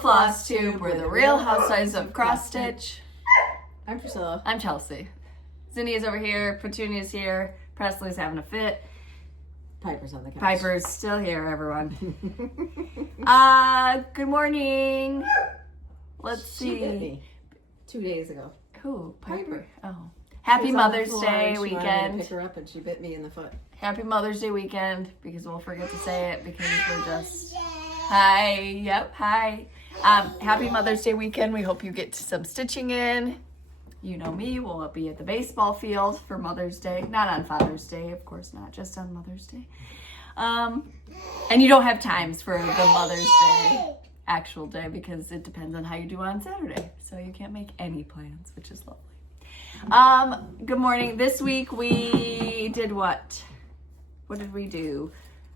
Flosstube. We're the real Housewives of Cross Stitch. I'm Priscilla. I'm Chelsea. Zinnia's over here. Petunia's here. Presley's having a fit. Piper's on the couch. Piper's still here, everyone. Good morning. Let's see. She bit me 2 days ago. Who? Piper. Oh. Happy She was on the Mother's floor Day and she wanted me to weekend. pick her up and she bit me in the foot. Happy Mother's Day weekend, because we'll forget to say it because we're just... Hi. Yep. Hi. Happy Mother's Day weekend. We hope you get some stitching in. You know me. We'll be at the baseball field for Mother's Day. Not on Father's Day, of course not. Just on Mother's Day. And you don't have times for the Mother's Day actual day because it depends on how you do on Saturday. So you can't make any plans, which is lovely. Good morning. This week we did what? What did we do?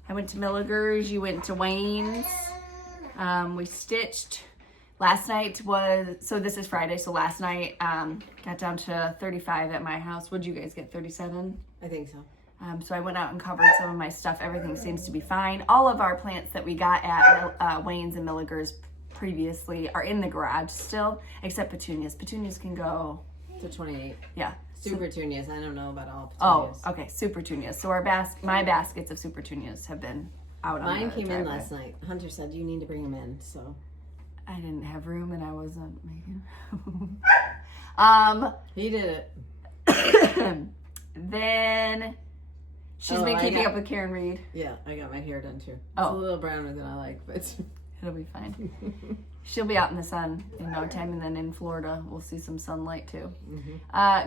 I went to Milliger's. You went to Wayne's. We stitched. Last night was, so this is Friday, so last night got down to 35 at my house. What'd you guys get, 37? I think so. So I went out and covered some of my stuff. Everything seems to be fine. All of our plants that we got at Wayne's and Milliger's previously are in the garage still, except petunias. Petunias can go to 28. Yeah. Super petunias. I don't know about all petunias. Oh, okay. Super petunias. So my baskets of super petunias have been out on Mine the came in driveway. last night. Hunter said you need to bring them in, so. I didn't have room and I wasn't making. He did it. Then she's been keeping up with Karen Reed. Yeah, I got my hair done too. It's Oh. a little browner than I like, but It'll be fine. She'll be out in the sun in no time, and then in Florida we'll see some sunlight too.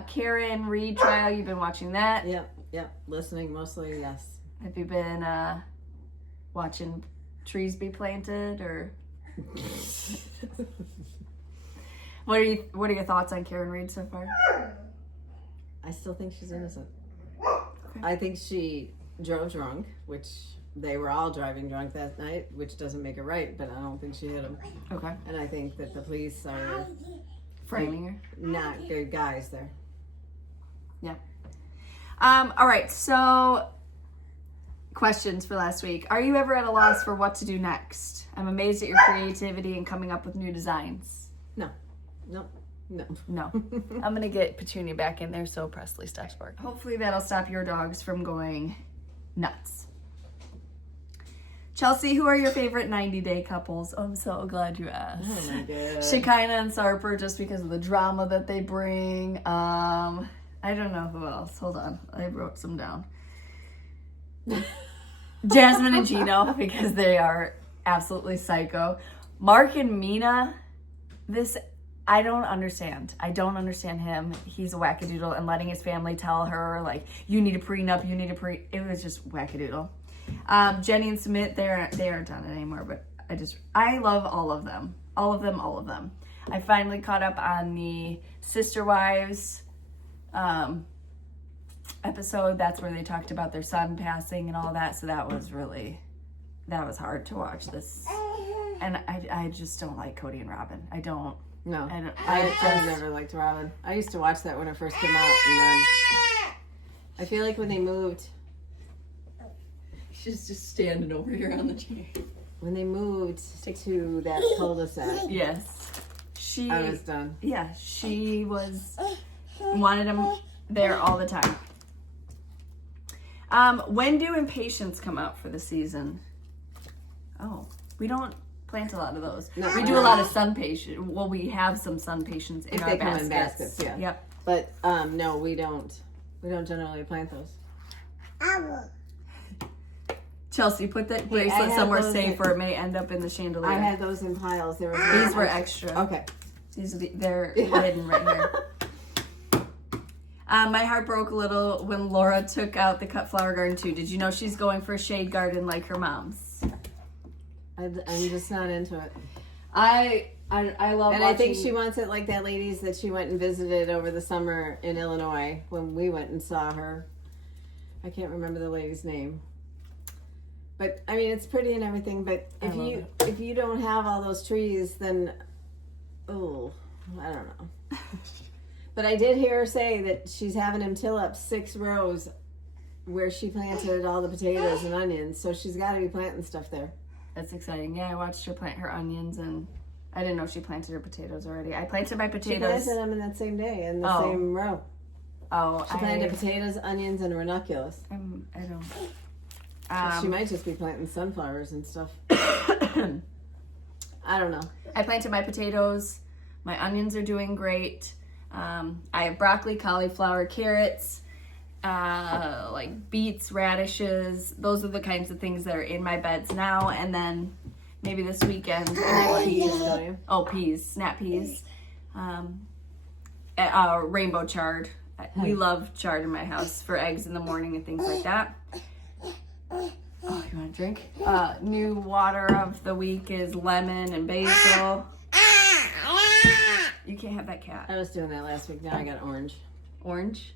Karen Reed trial, you've been watching that. Yep. Listening mostly, yes. Have you been watching trees be planted or? What are your thoughts on Karen Reed so far? I still think she's innocent. Okay. I think she drove drunk, which they were all driving drunk that night, which doesn't make it right, but I don't think she hit him. Okay. And I think that the police are Framing her. not good guys there. Yeah. All right. So, questions for last week. Are you ever at a loss for what to do next? I'm amazed at your creativity and coming up with new designs. No. No. I'm going to get Petunia back in there so Presley stops barking. Hopefully that'll stop your dogs from going nuts. Chelsea, who are your favorite 90-day couples? I'm so glad you asked. Oh my God. Shekinah and Sarper, just because of the drama that they bring. I don't know who else. Hold on. I wrote some down. Jasmine and Gino, because they are absolutely psycho. Mark and Mina, I don't understand. I don't understand him. He's a wackadoodle, and letting his family tell her, like, you need a prenup, it was just wackadoodle. Jenny and Sumit, they aren't on it anymore, but I love all of them. All of them. I finally caught up on the Sister Wives episode. That's where they talked about their son passing and all that, so that was hard to watch this. And I just don't like Cody and Robin. I don't. No. I never liked Robin. I used to watch that when it first came out, and then I feel like when they moved... She's just standing over here on the chair. When they moved to that cul-de-sac, Yes. I was done. Yeah, she wanted him there all the time. When do Impatiens come out for the season? Oh, we don't plant a lot of those. No, we do a lot of sun patience. Well, we have some sun patience in If our they baskets. come in baskets, yeah. Yep. But no, we don't. We don't generally plant those. Chelsea, put that I bracelet have somewhere those safe or it may end up in the chandelier. I had those in piles. These were extra. Okay. They're hidden right here. My heart broke a little when Laura took out the cut flower garden too. Did you know she's going for a shade garden like her mom's? I'm just not into it. I love And watching... I think she wants it like that lady's that she went and visited over the summer in Illinois when we went and saw her. I can't remember the lady's name. But I mean, it's pretty and everything. But if you don't have all those trees, then I don't know. But I did hear her say that she's having him till up 6 rows where she planted all the potatoes and onions. So she's got to be planting stuff there. That's exciting. Yeah, I watched her plant her onions and I didn't know she planted her potatoes already. I planted my She potatoes. planted them in that same day, in the same row. Oh, She planted potatoes, onions, and ranunculus. I don't. She might just be planting sunflowers and stuff. I don't know. I planted my potatoes. My onions are doing great. I have broccoli, cauliflower, carrots, like beets, radishes. Those are the kinds of things that are in my beds now. And then maybe this weekend. Peas, don't you? Oh, peas, snap peas. Rainbow chard. We love chard in my house for eggs in the morning and things like that. Oh, you want a drink? New water of the week is lemon and basil. You can't have that cat. I was doing that last week. Now I got orange. Orange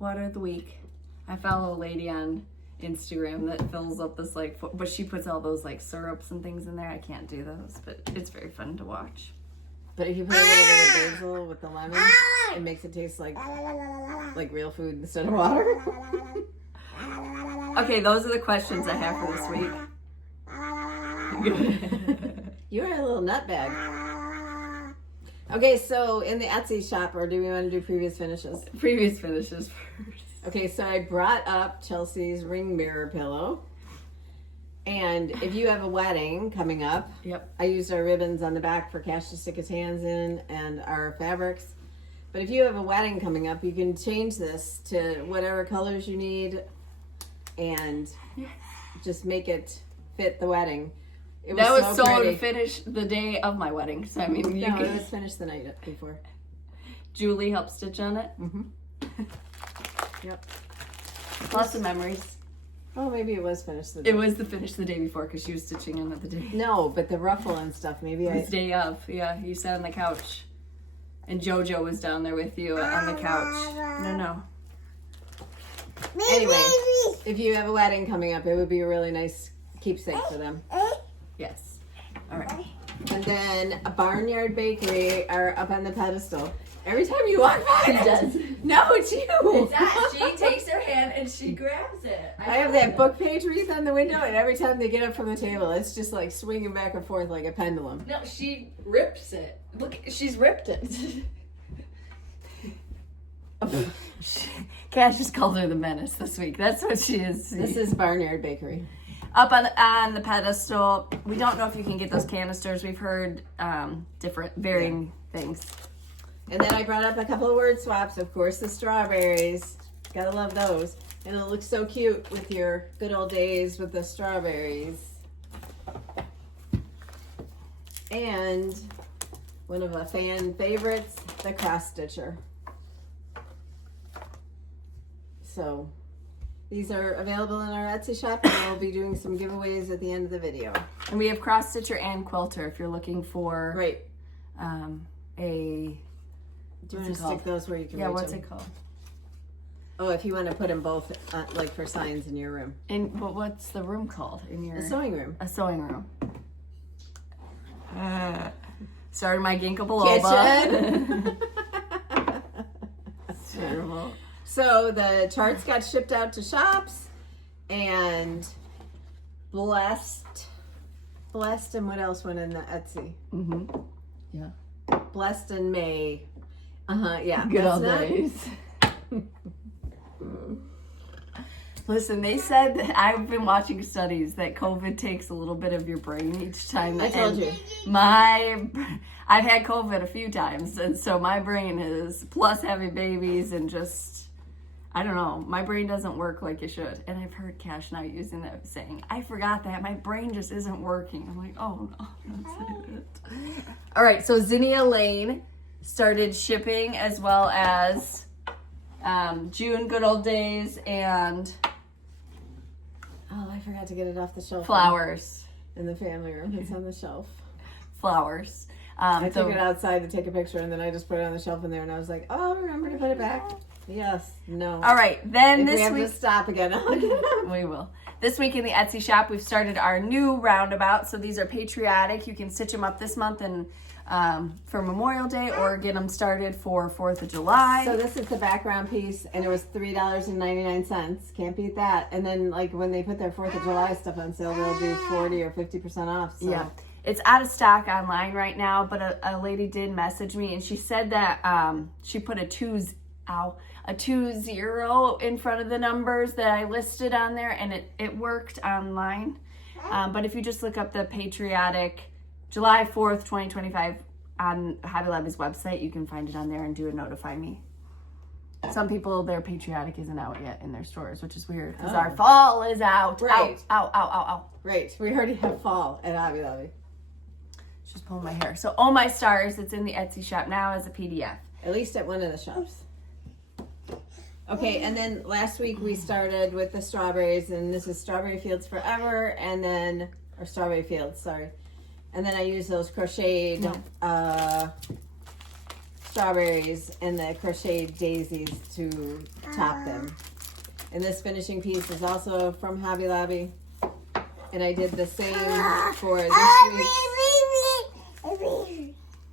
water of the week. I follow a lady on Instagram that fills up this but she puts all those like syrups and things in there. I can't do those, but it's very fun to watch. But if you put a little bit of basil with the lemon, it makes it taste like real food instead of water. Okay, those are the questions I have for this week. You are a little nutbag. Okay, so in the Etsy shop, or do we want to do previous finishes? Previous finishes first. Okay, so I brought up Chelsea's ring mirror pillow. And if you have a wedding coming up, Yep. I used our ribbons on the back for Cash to stick his hands in and our fabrics. But if you have a wedding coming up, you can change this to whatever colors you need and just make it fit the wedding. It was That was so pretty. to finish the day of my wedding. So I mean, No, it was finished the night before. Julie helped stitch on it. Mm-hmm. Yep. Lots of memories. Oh, maybe it was finished the day. It was the finish the day before because she was stitching on it the day. No, but the ruffle and stuff, maybe It was day of. Yeah, you sat on the couch. And JoJo was down there with you on the couch. No. Anyway, if you have a wedding coming up, it would be a really nice keepsake for them. Yes. All right. And then a Barnyard Bakery are up on the pedestal. Every time you walk by, She does. No, it's you. She takes her hand and she grabs it. I have that book page wreath on the window, and every time they get up from the table, it's just like swinging back and forth like a pendulum. No, she rips it. Look, she's ripped it. Cash just called her the menace this week. That's what she is. This is Barnyard Bakery. Up on the pedestal. We don't know if you can get those canisters. We've heard different, varying things. And then I brought up a couple of word swaps. Of course, the strawberries. Gotta love those. And it looks so cute with your good old days with the strawberries. And one of the fan favorites, the cross stitcher. So these are available in our Etsy shop, and we'll be doing some giveaways at the end of the video. And we have cross stitcher and quilter if you're looking for Right. a. Do you want to stick those where you can Yeah, reach what's them? it called? Oh, if you want to put them both, like for signs in your room. But what's the room called in your? The sewing room. A sewing room. Started my ginkgo biloba. It's terrible. So the charts got shipped out to shops, and blessed, and what else went in the Etsy? Mm-hmm. Yeah. Blessed and May. Yeah. Good that's old not- days. Listen, they said that I've been watching studies that COVID takes a little bit of your brain each time. I told you. I've had COVID a few times, and so my brain is, plus having babies and just, I don't know, my brain doesn't work like it should. And I've heard Cash now using that saying, I forgot that, my brain just isn't working. I'm like, oh no, don't say that. All right, so Zinnia Lane started shipping, as well as June Good Old Days and Oh, I forgot to get it off the shelf. flowers. In the family room. It's on the shelf. Flowers. I took it outside to take a picture, and then I just put it on the shelf in there, and I was like, oh, remember to put it back. Yes. No. All right, then If this we have week to stop again, I'll get it out. we will. This week in the Etsy shop, we've started our new roundabout. So these are patriotic. You can stitch them up this month and for Memorial Day, or get them started for 4th of July. So this is the background piece, and it was $3.99. Can't beat that. And then, like, when they put their 4th of July stuff on sale, they'll do 40 or 50% off. So. Yeah. It's out of stock online right now, but a lady did message me, and she said that she put a 20 in front of the numbers that I listed on there, and it worked online. But if you just look up the Patriotic July 4th, 2025 on Hobby Lobby's website, you can find it on there and do a notify me. Some people, their Patriotic isn't out yet in their stores, which is weird because our fall is out. Right. Out. Right. We already have fall at Hobby Lobby. Just pulling my hair. So, Oh My Stars, it's in the Etsy shop now as a PDF. At least at one of the shops. Okay, and then last week we started with the strawberries, and this is Strawberry Fields Forever, and then, or Strawberry Fields, sorry. And then I used those crocheted strawberries and the crocheted daisies to top them. And this finishing piece is also from Hobby Lobby. And I did the same for this week.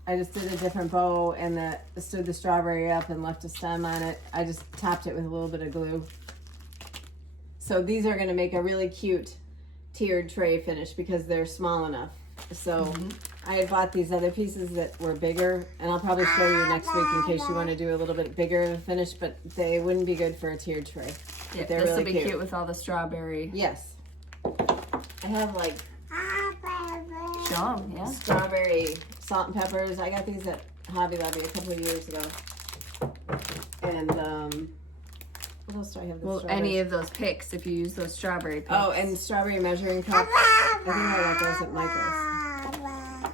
I just did a different bow and stood the strawberry up and left a stem on it. I just topped it with a little bit of glue. So these are going to make a really cute tiered tray finish because they're small enough. So I had bought these other pieces that were bigger, and I'll probably show you next week in case you want to do a little bit bigger of a finish, but they wouldn't be good for a tiered tray. Yeah, they're this really would be cute with all the strawberry. Yes. I have like Show 'em, yeah. strawberry salt and peppers. I got these at Hobby Lobby a couple of years ago. And what else do I have? Well, any of those picks, if you use those strawberry picks. Oh, and strawberry measuring cups. I think I got those at Michael's.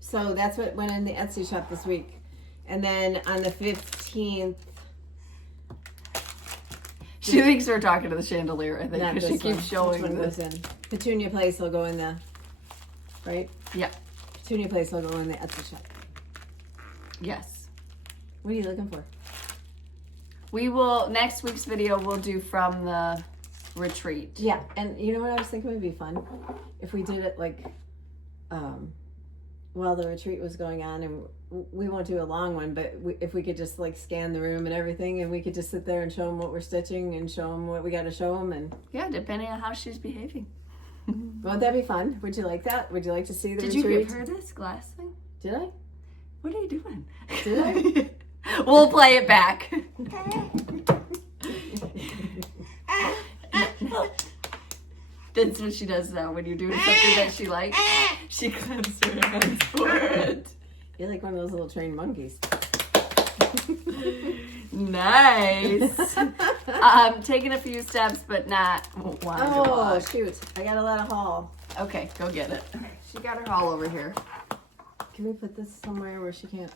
So that's what went in the Etsy shop this week. And then on the 15th. She thinks we're talking to the chandelier, I think, Not because she this one. keeps showing Which one this. goes in? Petunia Place will go in the, right? Yeah. Petunia Place will go in the Etsy shop. Yes. What are you looking for? We will, next week's video, we'll do from the retreat. Yeah, and you know what I was thinking would be fun? If we did it like, while the retreat was going on, and we won't do a long one, but if we could just like scan the room and everything, and we could just sit there and show them what we're stitching and show them what we got to show them, and Yeah, depending on how she's behaving. won't that be fun? Would you like that? Would you like to see the Did retreat? you give her this glass thing? Did I? What are you doing? Did I? We'll play it back. That's what she does now when you're doing something that she likes. She claps her hands for it. You're like one of those little trained monkeys. Nice. Taking a few steps, but not wanting to walk. Shoot. I got a lot of haul. Okay, go get it. She got her haul over here. Can we put this somewhere where she can't?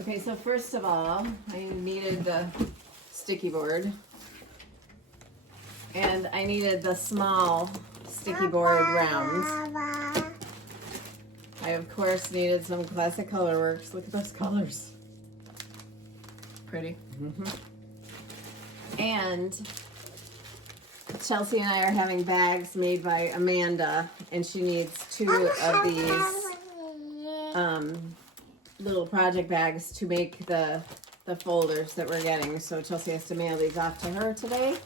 Okay, so first of all, I needed the sticky board. And I needed the small sticky board rounds. I, of course, needed some classic colorworks. Look at those colors. Pretty. And Chelsea and I are having bags made by Amanda, and she needs 2 of these little project bags to make the folders that we're getting. So Chelsea has to mail these off to her today.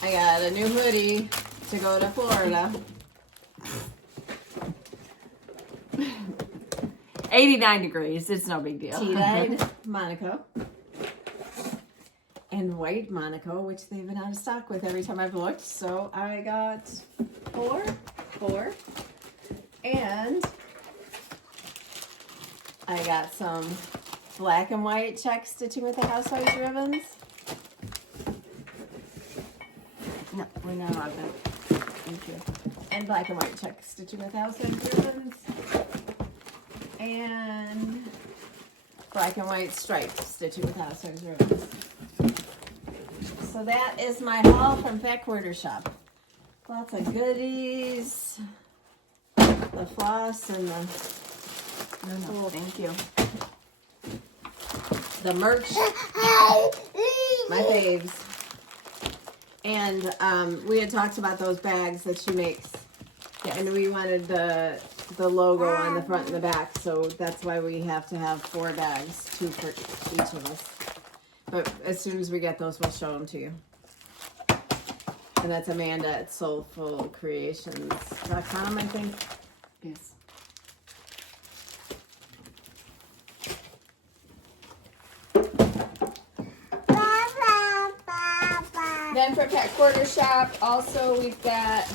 I got a new hoodie to go to Florida. 89 degrees. It's no big deal. Tea-dyed Monaco. And white Monaco, which they've been out of stock with every time I've looked. So I got 4. And I got some black and white check stitching with the Housewives ribbons. No, we're not allowed that. Thank you. And black and white check stitching with Housewives ribbons. And black and white striped stitching with Housewives ribbons. So that is my haul from Fat Quarter Shop. Lots of goodies. The floss and the... No, thank you. The merch. My faves. And we had talked about those bags that she makes. Yes. And we wanted the logo on the front and the back. So that's why we have to have 4 bags, 2 for each of us. But as soon as we get those, we'll show them to you. And that's Amanda at soulfulcreations.com, I think. Yes. Then for Pet Quarter Shop, also we've got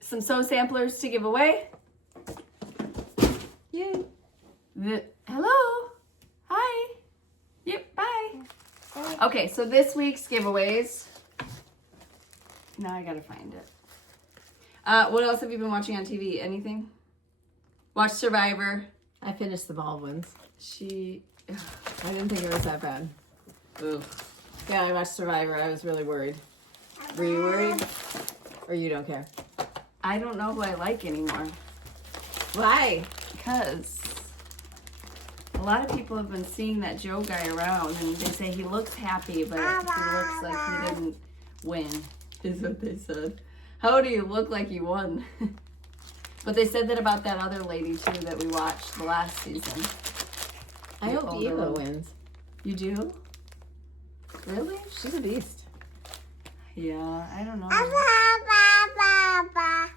some sew samplers to give away. Yay. Hello. Hi. Yep, bye. Okay, so this week's giveaways. Now I gotta find it. What else have you been watching on TV? Anything? Watch Survivor. I finished the Baldwins. I didn't think it was that bad. Ooh. Yeah, I watched Survivor. I was really worried. Were you worried? Or you don't care? I don't know who I like anymore. Why? Because a lot of people have been seeing that Joe guy around and they say he looks happy, but he looks like he didn't win, is what they said. How do you look like you won? But they said that about that other lady too that we watched the last season. I hope Eva wins. You do? Really? She's a beast. Yeah, I don't know.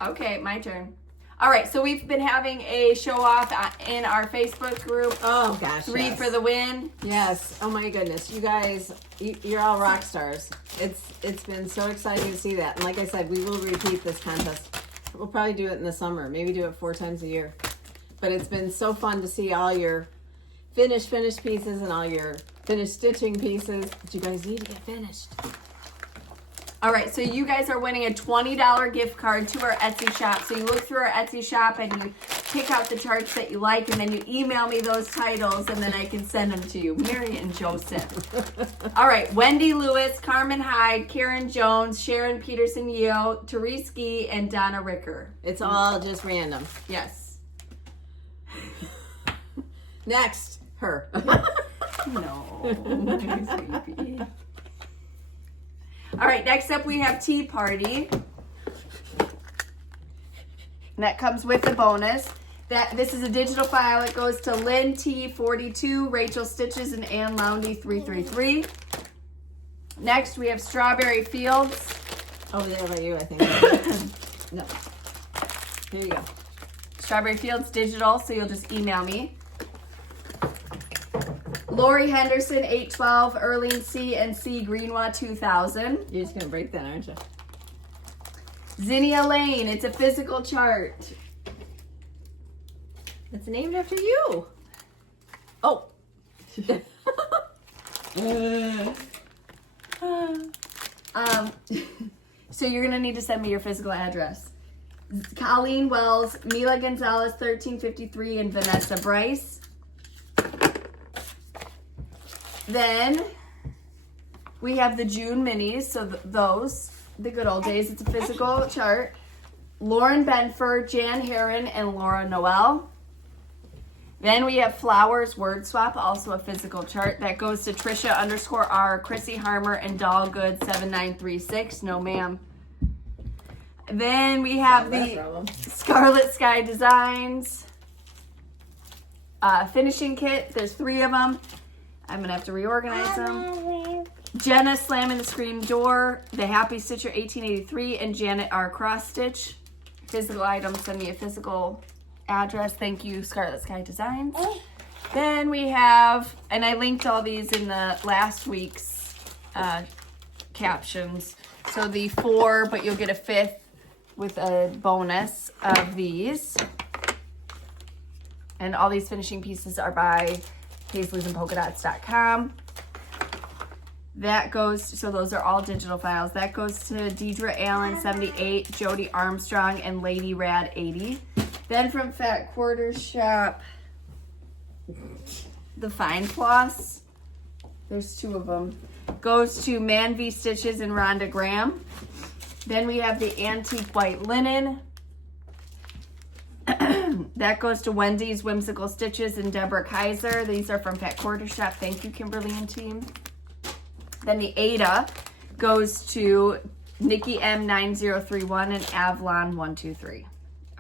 Okay, my turn. All right, so we've been having a show off in our Facebook group. Oh gosh, 3 for the win. Yes. Oh my goodness, you guys, you're all rock stars. It's been so exciting to see that. And like I said, we will repeat this contest. We'll probably do it in the summer. Maybe do it 4 times a year. But it's been so fun to see all your finished pieces and all your finished stitching pieces. But you guys need to get finished. All right, so you guys are winning a $20 gift card to our Etsy shop. So you look through our Etsy shop and you pick out the charts that you like, and then you email me those titles, and then I can send them to you. Mary and Joseph. All right, Wendy Lewis, Carmen Hyde, Karen Jones, Sharon Peterson Yeo, Therese Gee, and Donna Ricker. It's all just random. Yes. Next, her. No, too sleepy. All right, next up we have Tea Party. And that comes with the bonus. This is a digital file. It goes to Lynn T42, Rachel Stitches, and Ann Loundy 333. Next we have Strawberry Fields. Over there by you, I think. No. Here you go. Strawberry Fields digital, so you'll just email me. Lori Henderson, 812, Erling C. and C. Greenwa, 2000. You're just going to break that, aren't you? Zinnia Lane, it's a physical chart. It's named after you. Oh. So you're going to need to send me your physical address. Colleen Wells, Mila Gonzalez, 1353, and Vanessa Bryce. Then we have the June minis, so those, the good old days. It's a physical chart. Lauren Benford, Jan Heron, and Laura Noel. Then we have Flowers Word Swap, also a physical chart. That goes to Trisha_R, Chrissy Harmer, and Dollgood 7936. No, ma'am. Then we have the Scarlet Sky Designs finishing kit. There's 3 of them. I'm going to have to reorganize them. Jenna Slamming the Screen Door, the Happy Stitcher 1883, and Janet R. Cross Stitch. Physical items, send me a physical address. Thank you, Scarlet Sky Designs. Then we have, and I linked all these in the last week's captions. So the 4, but you'll get a 5th with a bonus of these. And all these finishing pieces are by Paisley'sandPolkaDots.com. That goes, so those are all digital files. That goes to Deidre Allen, 78, Jody Armstrong, and Lady Rad, 80. Then from Fat Quarter Shop, the Fine Floss, there's 2 of them, goes to Man V Stitches and Rhonda Graham. Then we have the Antique White Linen. That goes to Wendy's Whimsical Stitches and Deborah Kaiser. These are from Fat Quarter Shop. Thank you, Kimberly and team. Then the Ada goes to Nikki M9031 and Avalon 123.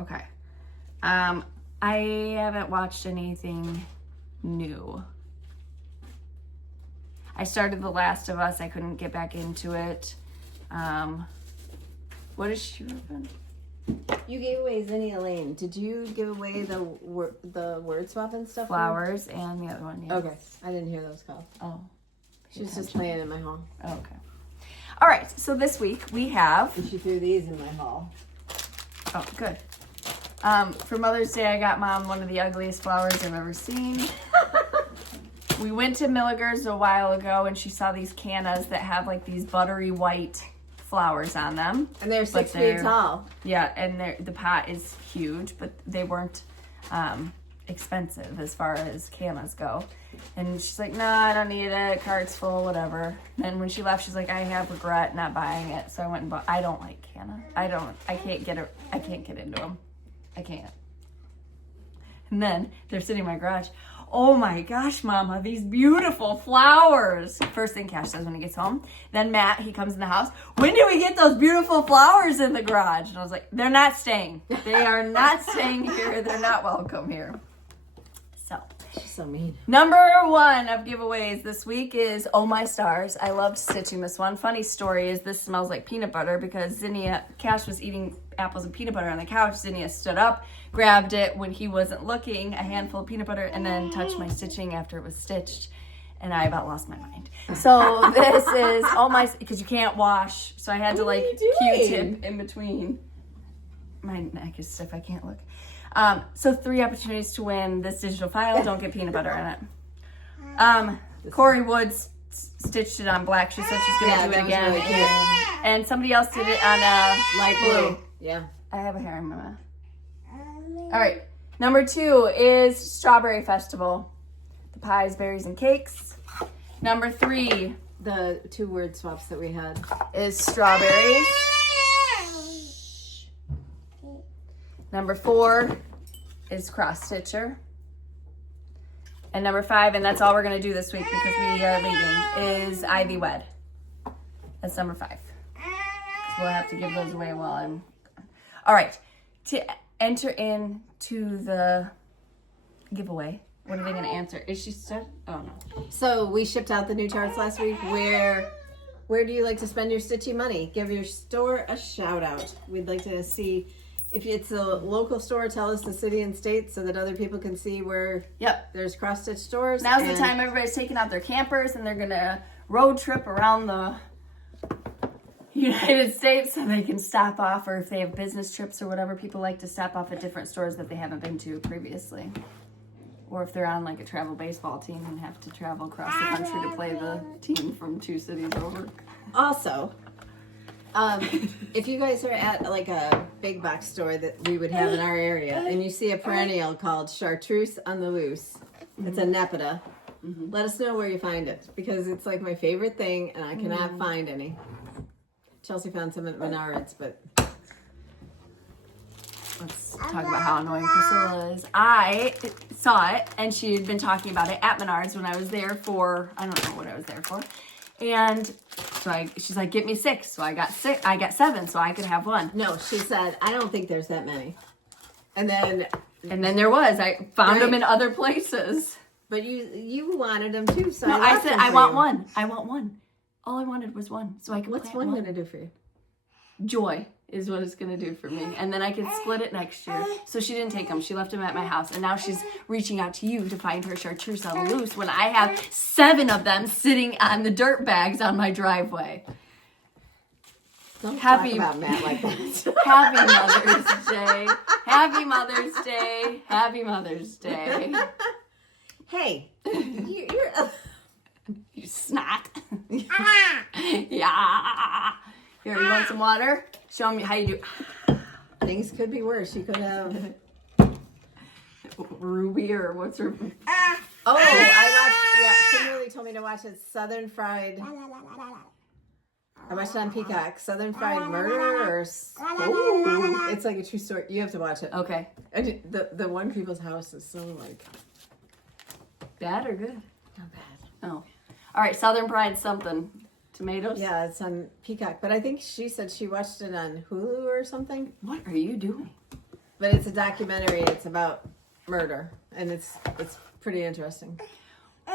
Okay. I haven't watched anything new. I started The Last of Us. I couldn't get back into it. What is she ripping? You gave away Zinnia Lane. Did you give away the word swap and stuff? Flowers and the other one, yes. Okay. I didn't hear those calls. Oh. She was just playing in my hall. Oh, okay. All right, so this week we have... And she threw these in my hall. Oh, good. For Mother's Day, I got Mom one of the ugliest flowers I've ever seen. We went to Milliger's a while ago, and she saw these cannas that have like these buttery white flowers on them. And they're 6 feet tall. Yeah, and the pot is huge, but they weren't expensive as far as cannas go. And she's like, no, I don't need it. Cart's full, whatever. And when she left, she's like, I have regret not buying it. So I went and bought. I don't like canna. I can't get into them. I can't. And then they're sitting in my garage. Oh my gosh, Mama, these beautiful flowers. First thing Cash says when he gets home. Then Matt, he comes in the house. When do we get those beautiful flowers in the garage? And I was like, they're not staying. They are not staying here. They're not welcome here. So. She's so mean. Number 1 of giveaways this week is Oh My Stars. I loved stitching this one. Funny story is this smells like peanut butter because Cash was eating apples and peanut butter on the couch. Zinnia stood up, grabbed it when he wasn't looking, a handful of peanut butter, and then touched my stitching after it was stitched. And I about lost my mind. So this is Oh My, because you can't wash. So I had to like Q-tip in between. My neck is stiff, I can't look. So 3 opportunities to win this digital file. Don't get peanut butter in it. Corey Woods stitched it on black. She said she's going to do it again. Really cute. And somebody else did it on Light blue. Yeah. I have a hair in my mouth. All right. Number 2 is Strawberry Festival. The pies, berries, and cakes. Number 3 The 2 word swaps that we had is strawberries. Number 4 is cross stitcher. And number 5, and that's all we're gonna do this week because we are leaving, is Ivy Wed. That's number 5. 'Cause we'll have to give those away while I'm gone. All right, to enter into the giveaway, what are they gonna answer? Is she still? Oh no. So we shipped out the new charts last week. Where do you like to spend your stitchy money? Give your store a shout out. We'd like to see if it's a local store, tell us the city and state so that other people can see where there's cross stitch stores. Now's the time everybody's taking out their campers and they're gonna road trip around the United States so they can stop off, or if they have business trips or whatever, people like to stop off at different stores that they haven't been to previously. Or if they're on like a travel baseball team and have to travel across the country to play the team from 2 cities over. Also, if you guys are at like a big box store that we would have in our area and you see a perennial called Chartreuse on the Loose, it's a Nepeta, let us know where you find it because it's like my favorite thing and I cannot find any. Chelsea found some at Menards, but let's talk about how annoying Priscilla is. I saw it and she had been talking about it at Menards when I was there for, I don't know what I was there for. And so she's like, get me 6. So I got 7 so I could have 1. No, she said, I don't think there's that many. And then there was. I found them in other places. But you wanted them too. So no, I said, I want 1. I want 1. All I wanted was 1. So I could What's 1 going to do for you? Joy is what it's going to do for me. And then I can split it next year. So she didn't take them. She left them at my house. And now she's reaching out to you to find her chartreuse on the loose when I have 7 of them sitting on the dirt bags on my driveway. Don't talk about Matt like that. Happy Mother's Day. Happy Mother's Day. Happy Mother's Day. Hey, you're you snot. Yeah. Here, you want some water? Show me how you do. Things could be worse. You could have Ruby or what's her? Oh, I watched. Yeah, Kimberly told me to watch it. Southern Fried. I watched it on Peacock. Southern Fried Murder, or it's like a true story. You have to watch it. Okay. And the one people's house is so like bad or good? Not bad. Oh, all right. Southern Pride something. Tomatoes? Yeah, it's on Peacock. But I think she said she watched it on Hulu or something. What are you doing? But it's a documentary. It's about murder, and it's pretty interesting.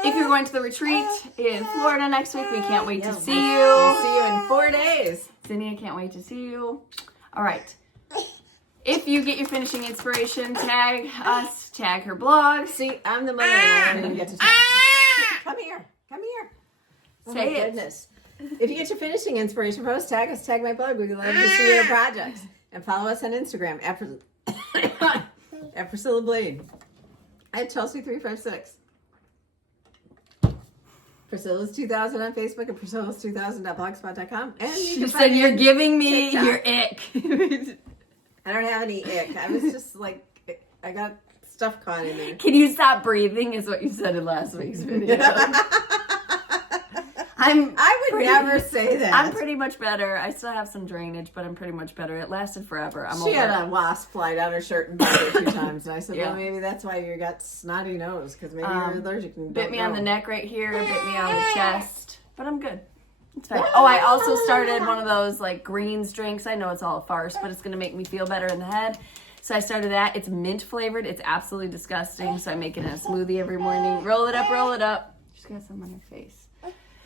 if you're going to the retreat in Florida next week, we can't wait to see you. We'll see you in 4 days. Cindy, I can't wait to see you. All right. If you get your finishing inspiration, tag us, tag her blog. See, I'm the mother and I don't even get to talk. Come here. Come here. Oh, Say my it. goodness. If you get your finishing inspiration post, tag us, tag my blog. We'd love to see your projects. And follow us on Instagram at Priscilla Blade. At Chelsea356. Priscilla's 2000 on Facebook and Priscilla's2000.blogspot.com. And You said you're giving me TikTok. your ick. I don't have any ick. I was just like, I got stuff caught in there. Can you stop breathing is what you said in last week's video. I would never say that. I'm pretty much better. I still have some drainage, but I'm pretty much better. It lasted forever. I'm She over had it. a wasp fly down her shirt and bite her 2 times. And I said, Yeah. well, maybe that's why you got snotty nose, because maybe you're allergic and Bit don't me on know. the neck right here, bit me on the chest, but I'm good. It's fine. Oh, I also started one of those like greens drinks. I know it's all a farce, but it's going to make me feel better in the head. So I started that. It's mint flavored. It's absolutely disgusting. So I make it in a smoothie every morning. Roll it up, roll it up. She's got some on her face.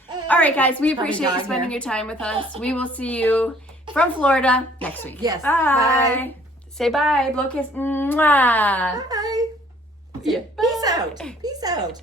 All right, guys. We appreciate you spending your time with us. We will see you from Florida next week. Yes. Bye. Say bye. Blow kiss. Mwah. Bye. Yeah. Peace out. Peace out.